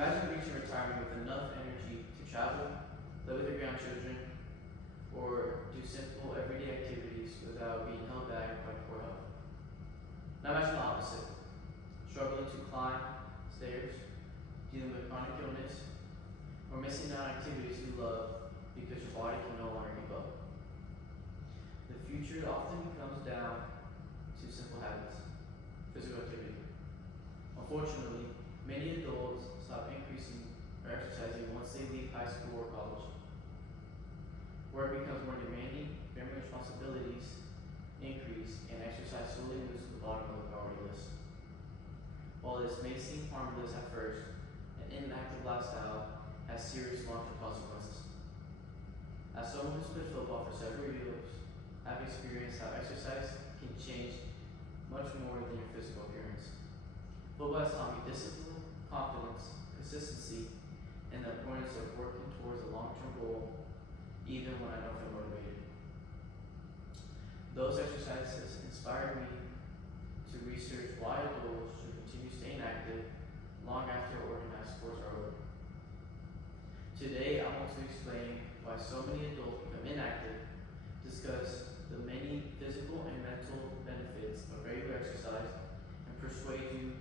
Imagine reaching retirement with enough energy to travel, play with your grandchildren, or do simple everyday activities without being held back by poor health. Now imagine the opposite, struggling to climb stairs, dealing with chronic illness, or missing out on activities you love because your body can no longer keep up. The future often comes down to simple habits, physical activity. Unfortunately, many adults stop increasing or exercising once they leave high school or college. Work becomes more demanding, family responsibilities increase, and exercise slowly moves to the bottom of the priority list. While this may seem harmless at first, an inactive lifestyle has serious long-term consequences. As someone who's played football for several years, I've experienced how exercise can change much more than your physical appearance. Football has taught me discipline, confidence, consistency, and the importance of working towards a long-term goal, even when I don't feel motivated. Those exercises inspired me to research why adults should continue staying active long after organized sports are over. Today, I want to explain why so many adults become inactive, discuss the many physical and mental benefits of regular exercise, and persuade you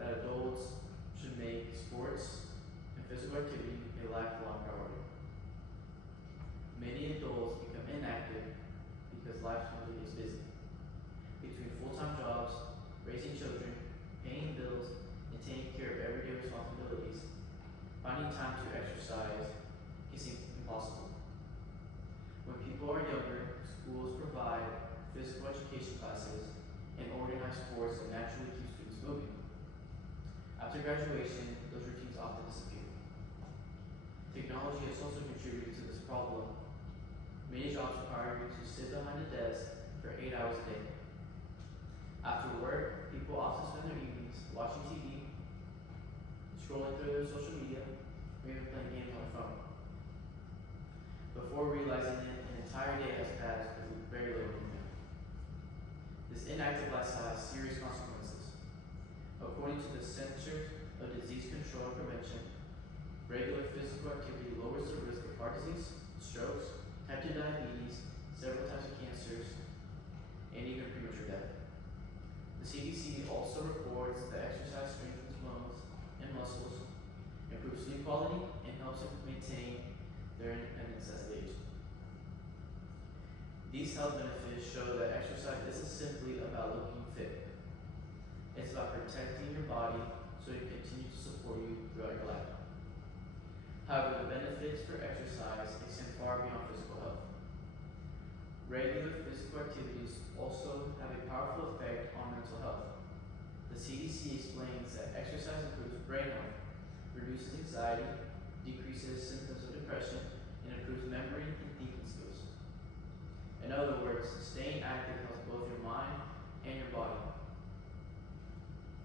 that adults should make sports and physical activity a lifelong priority. Many adults become inactive because life simply gets busy. Between full-time jobs, raising children, paying bills, and taking care of everyday responsibilities, finding time to exercise can seem impossible. When people are younger, schools provide physical education classes and organize sports that naturally keep students moving. After graduation, those routines often disappear. Technology has also contributed to this problem. Many jobs require you to sit behind a desk for 8 hours a day. After work, people often spend their evenings watching TV, scrolling through their social media, or even playing games on their phone. Before realizing it, an entire day has passed with very little movement. This inactive lifestyle has serious consequences. According to the Centers of Disease Control and Prevention, regular physical activity lowers the risk of heart disease, strokes, type 2 diabetes, several types of cancers, and even premature death. The CDC also reports that exercise strengthens bones and muscles, improves sleep quality, and helps maintain their independence as they age. These health benefits show that exercise isn't simply about looking fit. It's about protecting your body so it can continue to support you throughout your life. However, the benefits for exercise extend far beyond physical health. Regular physical activities also have a powerful effect on mental health. The CDC explains that exercise improves brain health, reduces anxiety, decreases symptoms of depression, and improves memory and thinking skills. In other words, staying active helps both your mind and your body.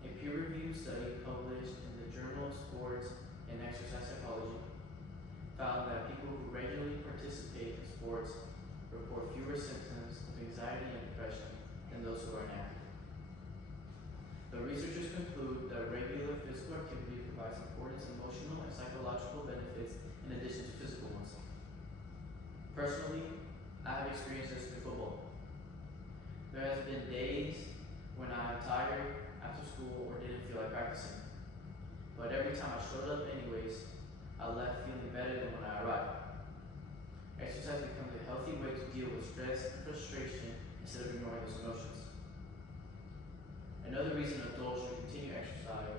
A peer-reviewed study published in the Journal of Sports and Exercise Psychology found that people who regularly participate in sports report fewer symptoms of anxiety and depression than those who are inactive. The researchers conclude that regular physical activity provides important emotional and psychological benefits in addition to physical ones. Personally, I have experienced this through football. There has been days when I am tired after school or didn't feel like practicing. But every time I showed up anyways, I left feeling better than when I arrived. Exercise becomes a healthy way to deal with stress and frustration instead of ignoring those emotions. Another reason adults should continue exercise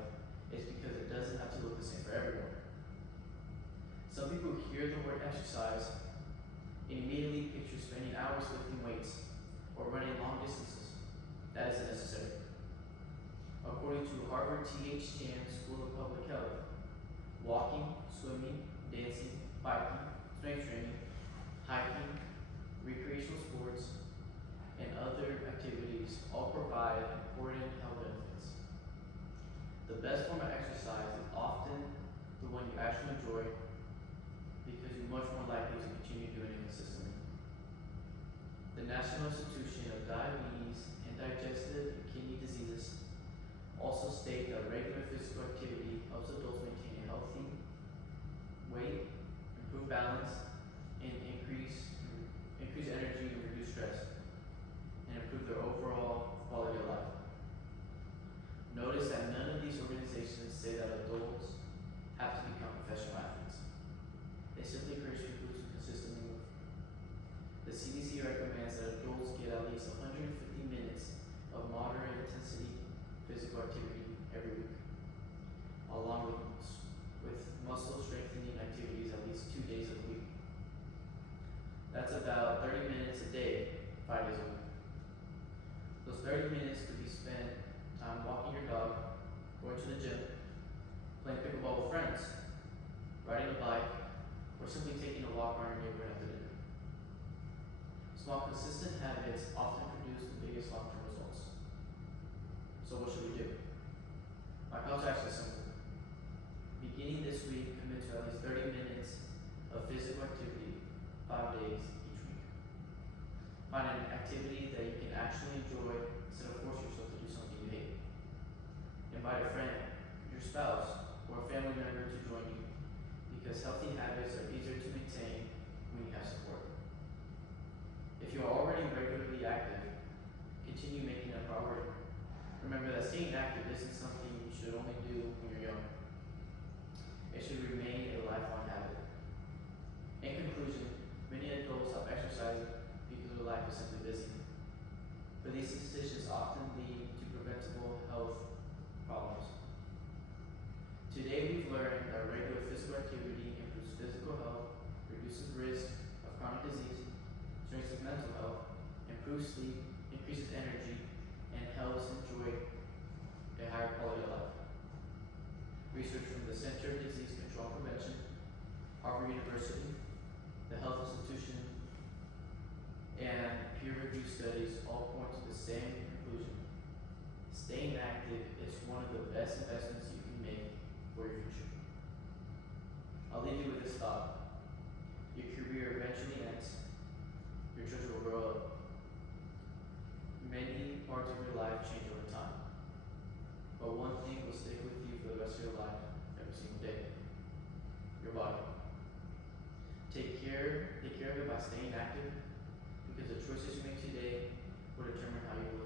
is because it doesn't have to look the same for everyone. Some people hear the word exercise and immediately picture spending hours lifting weights or running long distances. That isn't necessary. According to Harvard T.H. Chan School of Public Health, walking, swimming, dancing, biking, strength training, hiking, recreational sports, and other activities all provide important health benefits. The best form of exercise is often the one you actually enjoy because you're much more likely to continue doing it consistently. The National Institution of Diabetes and Digestive and Kidney Diseases also state that regular physical activity helps adults maintain friends, riding a bike, or simply taking a walk around your neighborhood after dinner. Small, consistent habits often produce the biggest long-term results. So what should we do? My calls are actually simple. Beginning this week, commit to at least 30 minutes of physical activity 5 days each week. Find an activity that you can actually enjoy instead of force yourself to do something you hate. Invite a friend, your spouse, or a family member to join you, because healthy habits are easier to maintain when you have support. If you are already regularly active, continue making it a priority. Remember that staying active isn't something you should only do when you're young. It should remain a lifelong habit. In conclusion, many adults stop exercising because their life is simply busy. But these decisions often lead to preventable health problems. Today we've learned that regular physical activity improves physical health, reduces risk of chronic disease, strengthens mental health, improves sleep, increases energy, and helps enjoy a higher quality of life. Research from the Center for Disease Control and Prevention, Harvard University, the Health Institution, and peer-reviewed studies all point to the same conclusion. Staying active is one of the best investments you can make for your future. I'll leave you with this thought. Your career eventually ends. Your children will grow up. Many parts of your life change over time. But one thing will stay with you for the rest of your life, every single day. Your body. Take care of it by staying active, because the choices you make today will determine how you live.